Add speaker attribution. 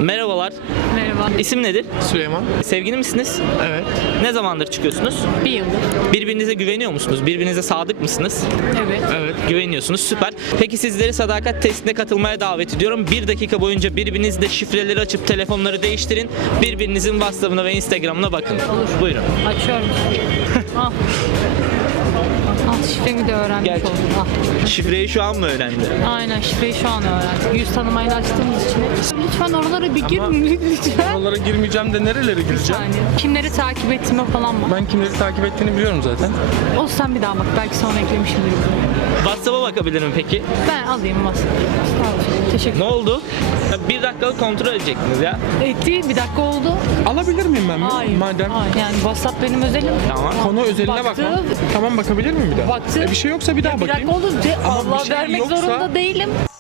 Speaker 1: Merhabalar.
Speaker 2: Merhaba.
Speaker 1: İsim nedir?
Speaker 3: Süleyman.
Speaker 1: Sevgili misiniz?
Speaker 3: Evet.
Speaker 1: Ne zamandır çıkıyorsunuz?
Speaker 2: Bir yıldır.
Speaker 1: Birbirinize güveniyor musunuz? Birbirinize sadık mısınız?
Speaker 2: Evet.
Speaker 3: Evet.
Speaker 1: Güveniyorsunuz. Süper. Peki sizleri sadakat testine katılmaya davet ediyorum. 1 dakika boyunca birbirinizle şifreleri açıp telefonları değiştirin. Birbirinizin WhatsApp'ına ve Instagram'ına bakın.
Speaker 2: Olur.
Speaker 1: Buyurun.
Speaker 2: Açıyorum. Al. Al, şifremi de öğrenmiş
Speaker 1: Gerçi-
Speaker 2: oldum. Al.
Speaker 1: Şifreyi şu an mı öğrendi?
Speaker 2: Aynen, şifreyi şu an öğrendim. Yüz tanımayla açtığımız için. Lütfen oralara bir girin lütfen.
Speaker 3: Oralara girmeyeceğim de nerelere
Speaker 2: Bir
Speaker 3: gireceğim?
Speaker 2: saniye. Kimleri takip ettiğime falan bak.
Speaker 3: Ben kimleri takip ettiğini biliyorum zaten.
Speaker 2: O sen bir daha bak. Belki sonra eklemişimdir.
Speaker 1: WhatsApp'a bakabilirim peki?
Speaker 2: Ben alayım masayı. Teşekkür
Speaker 1: Ne oldu? 1 dakikalık kontrol edecektiniz ya.
Speaker 2: Etti. Bir dakika oldu.
Speaker 3: Alabilir miyim ben?
Speaker 2: Hayır.
Speaker 3: Madem
Speaker 2: Hayır. Yani WhatsApp benim özelim.
Speaker 1: Tamam.
Speaker 3: konu özeline
Speaker 2: Baktım.
Speaker 3: bakmam. Tamam bakabilir miyim bir daha?
Speaker 2: Baktım.
Speaker 3: Bir şey yoksa bir daha
Speaker 2: Bir
Speaker 3: bakayım.
Speaker 2: dakika oldu.
Speaker 3: Ama bir
Speaker 2: Allah
Speaker 3: şey
Speaker 2: vermek
Speaker 3: yoksa-
Speaker 2: zorunda değilim.